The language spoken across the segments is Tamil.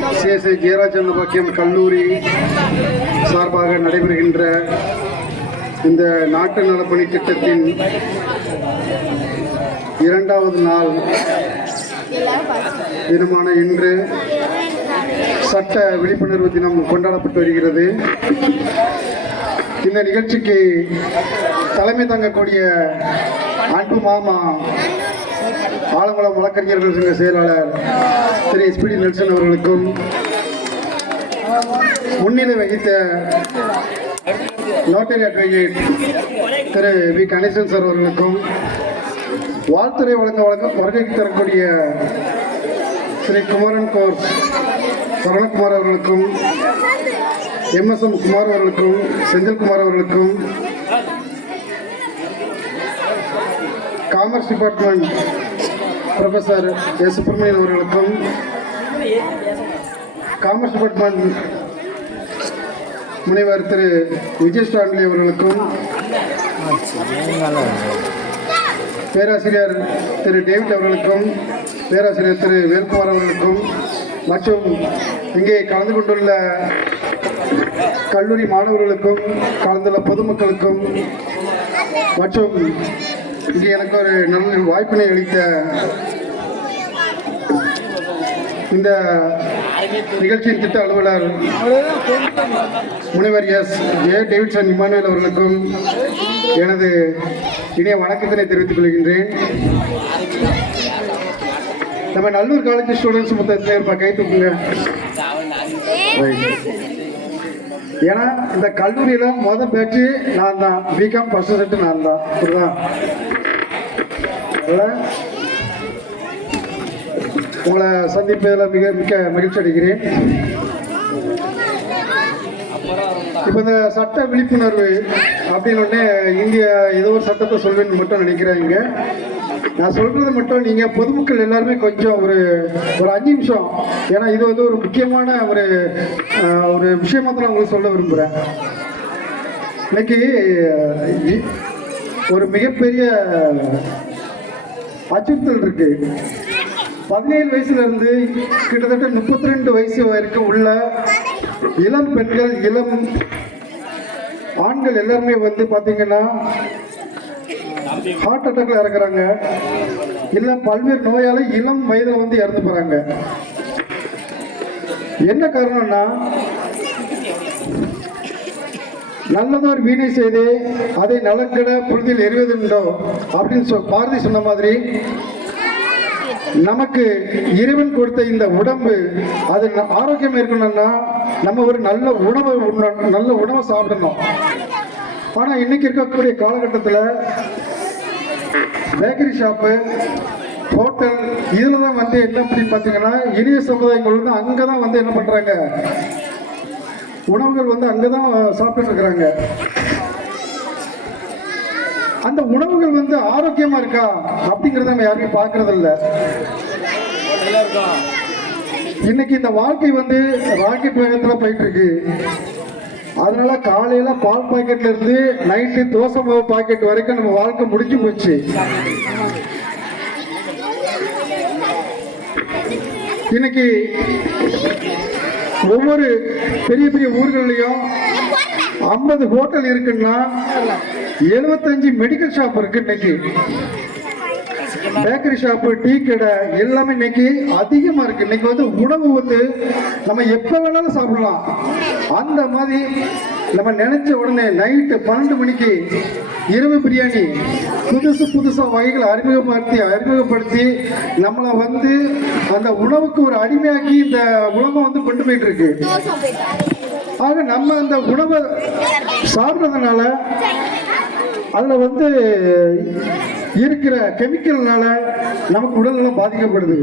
சிஎஸ்ஐ ஜெயராஜன் பாக்கியம் கல்லூரி சார்பாக நடைபெறுகின்ற இந்த நாட்டு நலப்பணி திட்டத்தின் இரண்டாவது நாள் தினமான இன்று சட்ட விழிப்புணர்வு தினம் கொண்டாடப்பட்டு வருகிறது. இந்த நிகழ்ச்சிக்கு தலைமை தங்கக்கூடிய அன்பு மாமா ஆலங்குளம் வழக்கறிஞர்கள் சங்க செயலாளர் திரு எஸ்பிடி நெல்சன் அவர்களுக்கும் முன்னிலை வகித்த notary advocate Thiru V Ganesan sir அவர்களுக்கும் வாழ்த்துறை வழங்க வழங்க வருகைக்கு தரக்கூடிய ஸ்ரீ குமரன் கோர்ஸ் சரவணகுமார் அவர்களுக்கும் எம்எஸ்எம் குமார் அவர்களுக்கும் செந்தில்குமார் அவர்களுக்கும் commerce department professor S Subramanian அவர்களுக்கும் காமர்ஸ் டிபார்ட்மெண்ட் முனைவர் திரு விஜய் ஸ்டான்லி அவர்களுக்கும் பேராசிரியர் திரு டேவிட் அவர்களுக்கும் பேராசிரியர் திரு வேல்குமார் அவர்களுக்கும் மற்றும் இங்கே கலந்து கொண்டுள்ள கல்லூரி மாணவர்களுக்கும் கலந்துள்ள பொதுமக்களுக்கும் மற்றும் இங்கே எனக்கு ஒரு நல்ல வாய்ப்பினை அளித்த இந்த நிகழ்ச்சியின் திட்ட அலுவலர் முனைவர் எஸ். ஜே டேவிட்சன் இமானுவேல் அவர்களுக்கும் எனது இணைய வணக்கத்தினை தெரிவித்துக் கொள்கின்றேன். நம்ம நல்லூர் காலேஜ் ஸ்டூடெண்ட்ஸ் மொத்தத்தை இருப்பா கை தூக்குங்க ஏன்னா இந்த கல்லூரியில் மொதல் பேச்சு நான் தான். பிகாம் பர்சன்ட் நான் தான். புரியுதா? அதனால உங்களை சந்திப்பதில் மிக மிக்க மகிழ்ச்சி அடைகிறேன். இப்போ இந்த சட்ட விழிப்புணர்வு அப்படின்னு ஒன்னே இந்திய ஏதோ ஒரு சட்டத்தை சொல்வேன்னு மட்டும் நினைக்கிறாங்க. நான் சொல்றது மட்டும் நீங்க பொதுமக்கள் எல்லாருமே கொஞ்சம் ஒரு ஒரு அஞ்சு நிமிஷம். ஏன்னா இது வந்து ஒரு முக்கியமான ஒரு ஒரு விஷயமா தான் நான் உங்களுக்கு சொல்ல விரும்புகிறேன் இன்னைக்கு ஒரு மிகப்பெரிய அச்சுறுத்தல் இருக்கு. பதினேழு வயசுல இருந்து கிட்டத்தட்ட முப்பத்தி ரெண்டு வயசு வரைக்கும் உள்ள இளம் பெண்கள் இளம் ஆண்கள் எல்லாருமே வந்து பாத்தீங்கன்னா ஹார்ட் அட்டாக்ல இறக்குறாங்க. இல்ல பல்வேறு நோயால இளம் வயதுல வந்து இறந்து போறாங்க. என்ன காரணம்னா நல்லதோர் வீணை செய்து அதை நலக்கெட புழுதியில் எறிவதுண்டோ? அப்படின்னு சொல் பாரதி சொன்ன மாதிரி நமக்கு இறைவன் கொடுத்த இந்த உடம்பு அது ந- ஆரோக்கியம் இருக்கணும்னா நம்ம ஒரு நல்ல உணவை நல்ல உணவை சாப்பிடணும். ஆனால் இன்னைக்கு இருக்கக்கூடிய காலகட்டத்தில் பேக்கரி ஷாப்பு ஹோட்டல் இதில் தான் வந்து என்ன அப்படின்னு பார்த்தீங்கன்னா இனிய சமுதாயங்கள் வந்து அங்கே தான் வந்து என்ன பண்ணுறாங்க உணவுகள் வந்து அங்கே தான் சாப்பிட்டுட்டு இருக்கிறாங்க அந்த உணவுகள் வந்து ஆரோக்கியமா இருக்கா? அப்படிங்கறத நம்ம யாருமே பாக்குறது இல்ல இன்னைக்கு இந்த வாழ்க்கை வந்து ராக்கெட் வேகத்துல போயிட்டு இருக்கு அதனால காலையில பால் பாக்கெட்ல இருந்து நைட்டு தோசை மாவு பாக்கெட் வரைக்கும் நம்ம வாழ்க்கை முடிஞ்சு போச்சு. இன்னைக்கு ஒவ்வொரு பெரிய பெரிய ஊர்கள்லையும் ஐம்பது ஹோட்டல் இருக்குன்னா எழுபத்தஞ்சு மெடிக்கல் ஷாப் இருக்கு இன்னைக்கு. பேக்கரி ஷாப்பு டீ கடை எல்லாமே இன்னைக்கு அதிகமா இருக்கு. இன்னைக்கு வந்து உணவு வந்து நம்ம எப்ப வேணாலும் சாப்பிடலாம். அந்த மாதிரி நம்ம நினைச்ச உடனே நைட்டு பன்னெண்டு மணிக்கு இரவு பிரியாணி. புதுசு புதுசாக வகைகளை அறிமுகப்படுத்தி அறிமுகப்படுத்தி நம்மளை வந்து அந்த உணவுக்கு ஒரு அடிமையாக்கி இந்த உலகம் வந்து கொண்டு போயிட்டு இருக்கு ஆக நம்ம அந்த உணவை சாப்பிட்றதுனால அதில் வந்து இருக்கிற கெமிக்கல்னால நமக்கு உடல்நலம் பாதிக்கப்படுது.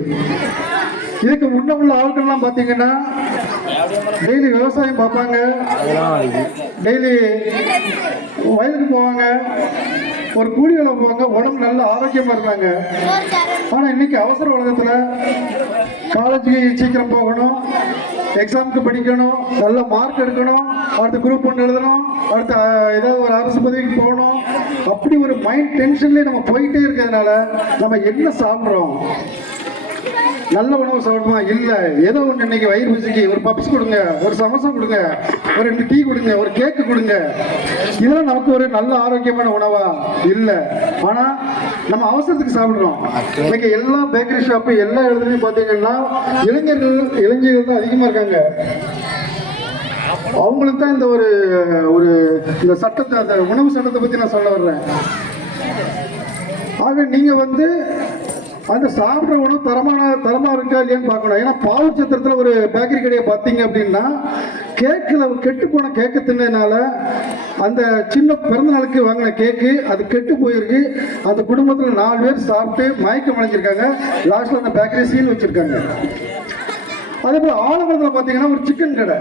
இதுக்கு முன்ன உள்ள ஆட்கள்லாம் பார்த்தீங்கன்னா டெய்லி விவசாயம் பார்ப்பாங்க. டெய்லி வயலுக்கு போவாங்க. ஒரு கூலி வேலை போவாங்க. உடம்பு நல்ல ஆரோக்கியமா இருந்தாங்க ஆனா இன்னைக்கு அவசர உலகத்துல காலேஜுக்கு சீக்கிரம் போகணும். எக்ஸாமுக்கு படிக்கணும். நல்ல மார்க் எடுக்கணும். அடுத்த குரூப் ஒன்று எழுதணும். அடுத்த அஹ், ஏதோ ஒரு அரசு பதவிக்கு போகணும். அப்படி ஒரு மைண்ட் டென்ஷன்லேயே நம்ம போயிட்டே இருக்கிறதுனால நம்ம என்ன சாப்பிட்றோம்? நல்ல உணவு சாப்பிடுமா இல்லை. ஏதோ ஒன்று இன்னைக்கு வயிறு பசிக்கு. ஒரு பப்ஸ் கொடுங்க ஒரு சமோசா கொடுங்க ஒரு ரெண்டு டீ கொடுங்க ஒரு கேக்கு கொடுங்க. இதெல்லாம் நமக்கு ஒரு நல்ல ஆரோக்கியமான உணவா? இல்லை. ஆனால் நம்ம அவசரத்துக்கு சாப்பிடுறோம். இன்னைக்கு எல்லா பேக்கரி ஷாப்பு எல்லா இடத்துலையும் பார்த்தீங்கன்னா இளைஞர்கள் இளைஞர்கள் தான் அதிகமாக இருக்காங்க. அவங்களுக்கு தான் இந்த ஒரு ஒரு இந்த சட்டத்தை அந்த உணவு சட்டத்தை பற்றி நான் சொல்ல வர்றேன். ஆக நீங்கள் வந்து அந்த சாப்பிட்ற உணவு தரமான தரமா இருக்கா இல்லையான்னு பார்க்கணும். ஏன்னா பாவூர் சத்திரத்தில் ஒரு பேக்கரி கடையை பார்த்தீங்க அப்படின்னா கேக்கில் கெட்டு போன கேக்கு தின்னதுனால அந்த சின்ன பிறந்த நாளுக்கு வாங்கின கேக்கு அது கெட்டு போயிருக்கு. அந்த குடும்பத்தில் நாலு பேர் சாப்பிட்டு மயக்கம் அடைஞ்சிருக்காங்க. லாஸ்ட்ல அந்த பேக்கரி சீல் வச்சிருக்காங்க. அதே போல் ஆலமரத்தில் பார்த்தீங்கன்னா ஒரு சிக்கன் கடை.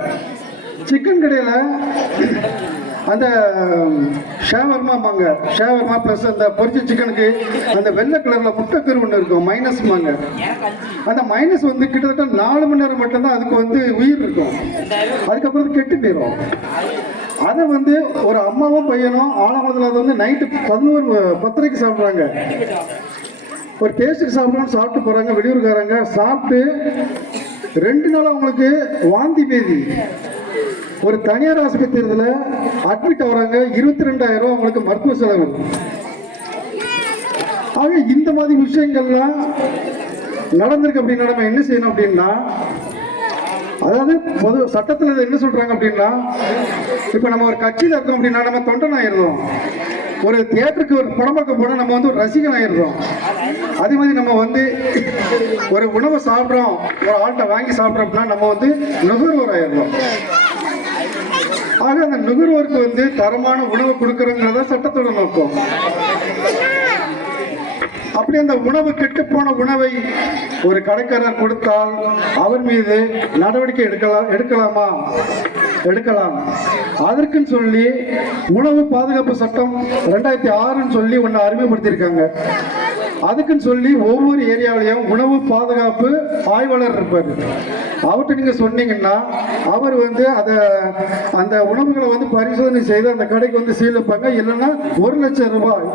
சிக்கன் கடையில் அந்த ஷேவர்மாம்பாங்க. ஷேவர்மா ப்ளஸ் அந்த பொரிச்ச சிக்கனுக்கு அந்த வெள்ளை கலரில் முட்டைக்கரு ஒன்று இருக்கும். மைனஸ்மாங்க அந்த மைனஸ் வந்து கிட்டத்தட்ட நாலு மணி நேரம் மட்டும்தான் அதுக்கு வந்து உயிர் இருக்கும். அதுக்கப்புறம் கெட்டு போயிடும் அதை வந்து ஒரு அம்மாவும் பையனும் ஆலமரத்தில் அதை வந்து நைட்டு பதினோரு பத்தரைக்கு சாப்பிட்றாங்க. ஒரு டேஸ்ட்டுக்கு சாப்பிடணும்னு சாப்பிட்டு போகிறாங்க வெளியூர்காரங்க. சாப்பிட்டு ரெண்டு நாள் அவங்களுக்கு வாந்தி பேதி. ஒரு தனியார் ஆஸ்பத்திரியில் அட்மிட் ஆகிறாங்க இருபத்தி ரெண்டாயிரம் ரூபா அவங்களுக்கு மருத்துவ செலவு. ஆக இந்த மாதிரி விஷயங்கள்லாம் நடந்திருக்கு அப்படின்னா நம்ம என்ன செய்யணும் அப்படின்னா அதாவது பொது சட்டத்தில் இதை என்ன சொல்றாங்க அப்படின்னா இப்போ நம்ம ஒரு கட்சியில் இருக்கோம் அப்படின்னா நம்ம தொண்டன் ஆயிடுறோம் ஒரு தியேட்டருக்கு ஒரு படம் பார்க்க போனால் நம்ம வந்து ஒரு ரசிகன் ஆயிடுறோம் அதே மாதிரி நம்ம வந்து ஒரு உணவை சாப்பிட்றோம் ஒரு ஆட்டை வாங்கி சாப்பிட்றோம் அப்படின்னா நம்ம வந்து நுகர்வோர் ஆயிடுறோம் ஆக அந்த நுகர்வோருக்கு வந்து தரமான உணவு கொடுக்கறங்கிறத சட்டத்தோட நோக்கம். அப்படி அந்த உணவு கெட்டு போன உணவை ஒரு கடைக்காரர் கொடுத்தால் அவர் மீது நடவடிக்கை எடுக்கலாம் எடுக்கலாமா? எடுக்கலாம். அதற்குன்னு சொல்லி உணவு பாதுகாப்பு சட்டம் ரெண்டாயிரத்தி ஆறுன்னு சொல்லி ஒன்று அறிமுகப்படுத்தியிருக்காங்க. அதுக்குன்னு சொல்லி ஒவ்வொரு ஏரியாவிலையும் உணவு பாதுகாப்பு ஆய்வாளர் இருப்பார். அவர்கிட்ட நீங்க சொன்னீங்கன்னா அவர் வந்து அதை அந்த உணவுகளை வந்து பரிசோதனை செய்து அந்த கடைக்கு வந்து சீல் வைப்பாங்க. இல்லைன்னா ஒரு லட்சம் ரூபாய்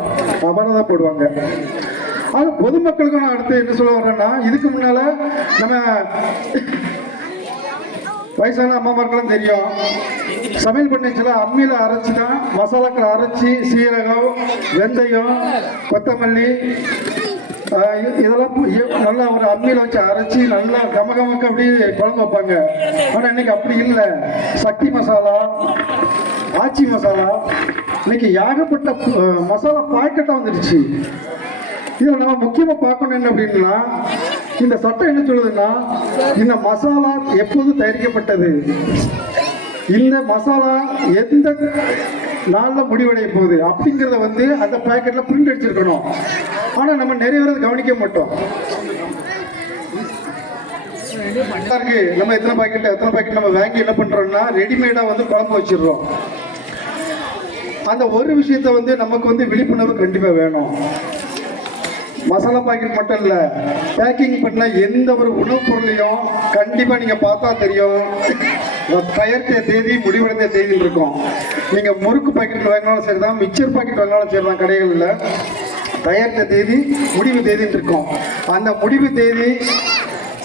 அபராதம் போடுவாங்க. ஆனால் பொதுமக்களுக்கு நான் அடுத்து என்ன சொல்ல வர்றேன்னா இதுக்கு முன்னால நம்ம வயசான அம்மாமாருக்கெல்லாம் தெரியும். சமையல் பண்ணிச்சுல அம்மியில் அரைச்சி தான் மசாலாக்களை அரைச்சி சீரகம் வெந்தயம் கொத்தமல்லி இதெல்லாம் நல்லா ஒரு அம்மியில் வச்சு அரைச்சி நல்லா கமகமக்க அப்படியே குழம்பு வைப்பாங்க. ஆனால் இன்னைக்கு அப்படி இல்லை. சக்தி மசாலா ஆச்சி மசாலா இன்னைக்கு ஏகப்பட்ட மசாலா பாக்கெட்டாக வந்துடுச்சு. இதில் நம்ம முக்கியமாக பார்க்கணும் என்ன அப்படின்னா இந்த சட்டம் என்ன சொல்லுதுன்னா இந்த மசாலா எப்போது தயாரிக்கப்பட்டது? இந்த மசாலா எந்த நாளில் முடிவடைய போகுது? அப்படிங்கிறத வந்து அந்த பேக்கெட்டில் பிரிண்ட் அடிச்சிருக்கணும். ஆனால் நம்ம நிறைய பேர் கவனிக்க மாட்டோம். இருக்கு நம்ம எத்தனை பாக்கெட் எத்தனை பாக்கெட் நம்ம வாங்கி என்ன பண்றோம்னா ரெடிமேடா வந்து குழம்பு வச்சிடுறோம். அந்த ஒரு விஷயத்த வந்து நமக்கு வந்து விழிப்புணர்வு கண்டிப்பா வேணும். மசாலா பாக்கெட் மட்டும் இல்ல பேக்கிங் பண்ண எந்த ஒரு உணவுப் பொருளையும் கண்டிப்பா நீங்க பார்த்தா தெரியும். தயாரித்த தேதி முடிவடைந்த தேதி இருக்கும். நீங்க முறுக்கு பாக்கெட் வாங்கினாலும் சரிதான் மிக்சர் பாக்கெட் வாங்கினாலும் சரிதான் கடைகளில். தயாரித்த தேதி முடிவு தேதின்னு இருக்கும் அந்த முடிவு தேதி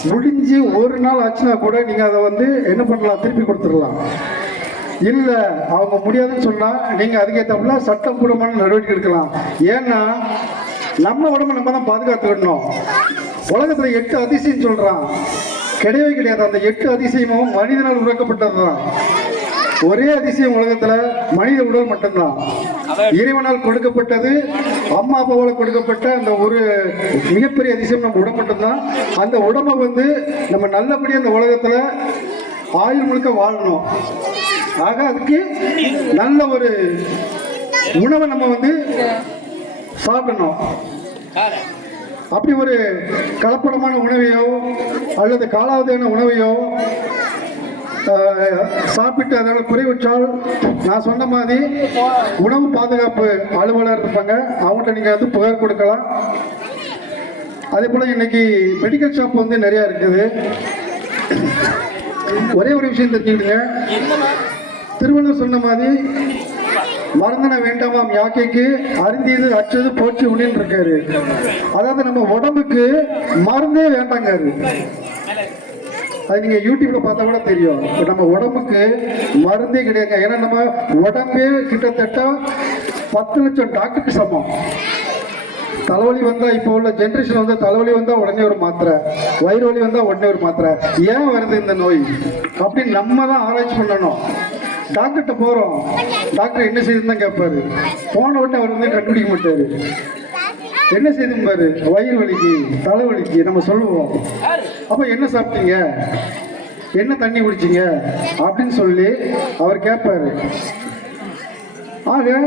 முடிஞ்சு ஒரு நாள் ஆச்சுன்னா கூட நீங்கள் அதை வந்து என்ன பண்ணலாம்? திருப்பி கொடுத்துடலாம். இல்லை அவங்க முடியாதுன்னு சொன்னால் நீங்கள் அதுக்கேற்றப்பல சட்டப்பூர்வமான நடவடிக்கை எடுக்கலாம். ஏன்னா நம்ம உடம்பு நம்ம தான் பாதுகாத்துக்கணும். உலகத்தில் எட்டு அதிசயம் சொல்கிறான் கிடையவே கிடையாது. அந்த எட்டு அதிசயமும் மனிதனால் உருவாக்கப்பட்டதுதான். ஒரே அதிசயம் உலகத்தில் மனித உடல் மட்டும்தான். இறைவனால் கொடுக்கப்பட்டது அம்மா அப்பாவால் கொடுக்கப்பட்ட அந்த ஒரு மிகப்பெரிய அதிசயம் நம்ம உடம்பு மட்டும்தான். அந்த உடம்பை வந்து நம்ம நல்லபடியாக அந்த உலகத்துல ஆயுள் முழுக்க வாழணும். ஆக அதுக்கு நல்ல ஒரு உணவை நம்ம வந்து சாப்பிடணும். அப்படி ஒரு கலப்படமான உணவையோ அல்லது காலாவதியான உணவையோ சாப்பிட்டு அதனால் குறைவுற்றால் நான் சொன்ன மாதிரி உணவு பாதுகாப்பு அலுவலர் இருப்பாங்க அவங்கள்ட்ட நீங்கள் வந்து புகார் கொடுக்கலாம். அதே போல் இன்னைக்கு மெடிக்கல் ஷாப் வந்து நிறையா இருக்குது. ஒரே ஒரு விஷயம் தெரிஞ்சுக்கிடுங்க. திருவள்ளுவர் சொன்ன மாதிரி மருந்தன வேண்டாமாம் யாக்கைக்கு அருந்தியது அச்சது போச்சு உண்ணின்னு இருக்காரு அதாவது நம்ம உடம்புக்கு மருந்தே வேண்டாங்காரு. அது நீங்க யூடியூப்ல பார்த்தா கூட தெரியும். நம்ம உடம்புக்கு மருந்தே கிடையாது. ஏன்னா நம்ம உடம்பே கிட்டத்தட்ட பத்து லட்சம் டாக்டருக்கு சமம். தலைவலி வந்தால் இப்போ உள்ள ஜென்ரேஷன் வந்து தலைவலி வந்தால் உடனே ஒரு மாத்திரை வயிறு வலி வந்தால் உடனே ஒரு மாத்திரை. ஏன் வருது இந்த நோய்? அப்படின்னு நம்ம தான் ஆராய்ச்சி பண்ணணும். டாக்டர்கிட்ட போகிறோம் டாக்டர் என்ன செய்யுதுன்னு தான் கேட்பாரு போன உடனே அவர் வந்து கண்டுபிடிக்க மாட்டார். என்ன செய்தும் பாரு? வயிறு வலிக்கு தலைவலிக்கு நம்ம சொல்லுவோம். அப்ப என்ன சாப்பிட்டீங்க? என்ன தண்ணி குடிச்சீங்க? அப்படின்னு சொல்லி அவர் கேட்பாரு. ஆக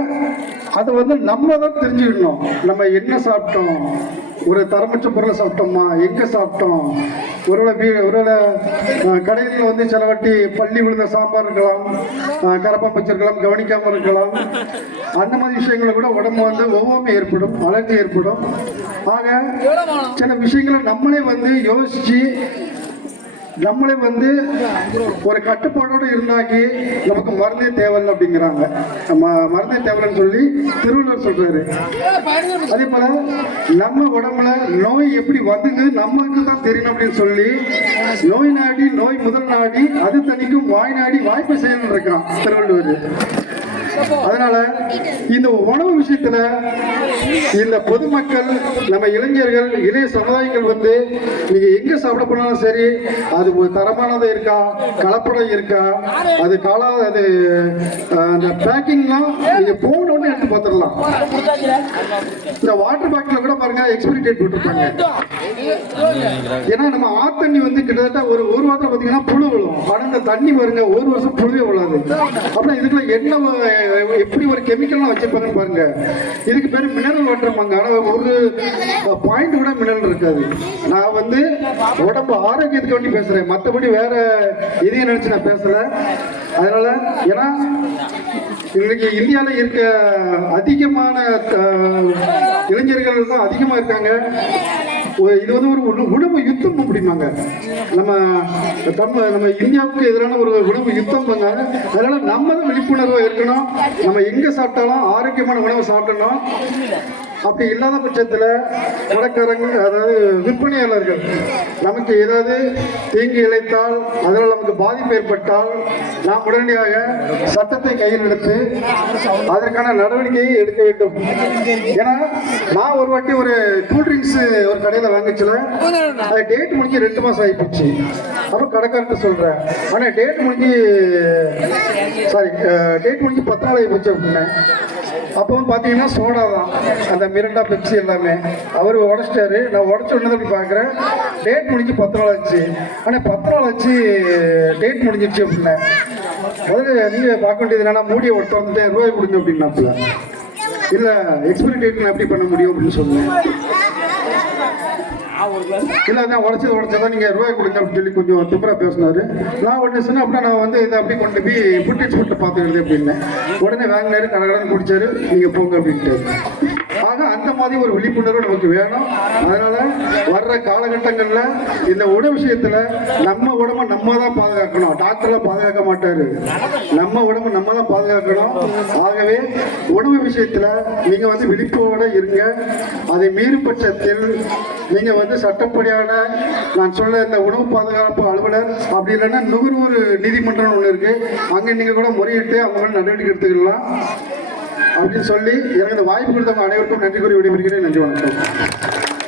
அதை வந்து நம்ம தான் தெரிஞ்சுக்கணும். நம்ம என்ன சாப்பிட்டோம்? ஒரு தரமற்ற பொருளை சாப்பிட்டோமா? எங்கே சாப்பிட்டோம்? ஒருவேளை ஒருவேளை கடையில் வந்து சில பள்ளி விழுந்த சாம்பார் இருக்கலாம் அஹ், கரப்பான் வச்சிருக்கலாம் கவனிக்காமல் இருக்கலாம். அந்த மாதிரி விஷயங்களை கூட உடம்பு வந்து ஒவ்வாமை ஏற்படும் அலர்ஜி ஏற்படும். ஆக சில விஷயங்களை நம்மளே வந்து யோசிச்சு நம்மளே வந்து ஒரு கட்டுப்பாடோடு இருந்தாக்கி நமக்கு மருந்தே தேவையில்லை அப்படிங்கிறாங்க. நம்ம மருந்தே தேவைன்னு சொல்லி திருவள்ளுவர் சொல்றாரு. அதே போல நம்ம உடம்புல நோய் எப்படி வந்துங்க நமக்கு தான் தெரியணும் அப்படின்னு சொல்லி நோய் நாடி நோய் முதல் நாடி அது தனிக்கும் வாய் நாடி வாய்ப்பு செய்யணும்னு இருக்கிறான் திருவள்ளுவர். அதனால இந்த உணவு விஷயத்துல இந்த பொதுமக்கள் நம்ம இளைஞர்கள் இளைய சமுதாயங்கள் வந்து நீங்க எங்க சாப்பிட போனாலும் சரி அது ஒரு தரமானது இருக்கா கலப்படம் இருக்கா அது காலா அது அந்த பேக்கிங்லாம் நீங்க போன உடனே எடுத்து பார்த்துடலாம். இந்த வாட்டர் பாட்டில கூட பாருங்க எக்ஸ்பிரி டேட் போட்டிருப்பாங்க. ஏன்னா நம்ம ஆத்தண்ணி வந்து கிட்டத்தட்ட ஒரு ஒரு வாரத்தில் பார்த்தீங்கன்னா புழு விழும். ஆனால் இந்த தண்ணி பாருங்க ஒரு வருஷம் புழுவே விழாது அப்புறம் இதுக்குள்ள என்ன எப்படி ஒரு கெமிக்கல்லாம் வச்சிருப்பாங்கன்னு பாருங்க. இதுக்கு பேர் மினரல் வாட்டர்மாங்க ஆனால் ஒரு பாயிண்ட் கூட மினரல் இருக்காது. நான் வந்து உடம்பு ஆரோக்கியத்துக்கு வேண்டி பேசுகிறேன் மற்றபடி வேற இதையும் நினச்சி நான் பேசல. அதனால ஏன்னா இன்னைக்கு இந்தியாவில் இருக்க அதிகமான இளைஞர்கள் தான் அதிகமாக இருக்காங்க. இது வந்து ஒரு உணவு யுத்தம் அப்படிம்பாங்க. நம்ம தமிழ் நம்ம இந்தியாவுக்கு எதிரான ஒரு உணவு யுத்தம் பண்ணாங்க அதனால நம்ம தான் விழிப்புணர்வாக இருக்கணும். நம்ம எங்கே சாப்பிட்டாலும் ஆரோக்கியமான உணவு சாப்பிடணும். அப்படி இல்லாத பட்சத்தில் கடைக்காரங்க அதாவது விற்பனையாளர்கள் நமக்கு ஏதாவது தீங்கு இழைத்தால் அதனால் நமக்கு பாதிப்பு ஏற்பட்டால் நாம் உடனடியாக சட்டத்தை கையில் எடுத்து அதற்கான நடவடிக்கையை எடுக்க வேண்டும். ஏன்னா நான் ஒரு வாட்டி ஒரு கூல்ட்ரிங்க்ஸ் ஒரு கடையில் வாங்கிச்சுல அது டேட் முடிஞ்சு ரெண்டு மாதம் ஆகிப்போச்சு அப்போ கடைக்காரர்கிட்ட சொல்கிறேன் ஆனால் டேட் முடிஞ்சு சாரி டேட் முடிஞ்சு பத்து நாள் ஆகிப்போச்சு அப்படின்னேன். அப்போ பார்த்தீங்கன்னா சோடா தான். அந்த மிரண்டா பெப்சி எல்லாமே. அவர் உடச்சிட்டாரு. நான் உடச்ச உடனே அப்படி பார்க்குறேன் டேட் முடிஞ்சு பத்து நாள் ஆச்சு. ஆனால் பத்து நாள் ஆச்சு டேட் முடிஞ்சிடுச்சு அப்படின்னேன் முதல்ல நீங்கள் பார்க்க வேண்டியது என்னன்னா மூடியை ஒட்டு வந்துட்டு ரூபாய் கொடுங்க அப்படின்னாப்புல. இல்லை எக்ஸ்பிரி டேட் நான் எப்படி பண்ண முடியும் அப்படின்னு சொன்னேன் இல்லை அதான் உடச்சது உடச்சதான் நீங்கள் ரூபாய் கொடுங்க அப்படின்னு சொல்லி கொஞ்சம் துப்புரா பேசினாரு. நான் உடனே சொன்னேன் அப்படின்னா நான் வந்து இதை அப்படி கொண்டு போய் ஃபுட்டேஜ் ஸ்பூட்டில் பார்த்துக்கிறது அப்படின்னேன் உடனே வாங்கினாரு கடகடன்னு குடிச்சாரு நீங்கள் போங்க அப்படின்ட்டு ஆக அந்த மாதிரி ஒரு விழிப்புணர்வு நமக்கு வேணும். அதனால வர்ற காலகட்டங்களில் இந்த உணவு விஷயத்தில் நம்ம உடம்ப நம்ம தான் பாதுகாக்கணும். டாக்டர்லாம் பாதுகாக்க மாட்டாரு. நம்ம உடம்பு நம்ம தான் பாதுகாக்கணும். ஆகவே உணவு விஷயத்தில் நீங்கள் வந்து விழிப்போட இருங்க. அதை மீறும் பட்சத்தில் நீங்கள் வந்து சட்டப்படியான நான் சொல்ல இந்த உணவு பாதுகாப்பு அலுவலர் அப்படி இல்லைன்னா நுகர்வோர் நீதிமன்றம் ஒன்று இருக்கு. அங்கே நீங்கள் கூட முறையிட்டு அவங்க நடவடிக்கை எடுத்துக்கலாம். அப்படின்னு சொல்லி எனக்கு இந்த வாய்ப்பு கொடுத்தவங்க அனைவருக்கும் நன்றி கூறி விடைபெறுகிறேன். நன்றி வணக்கம்.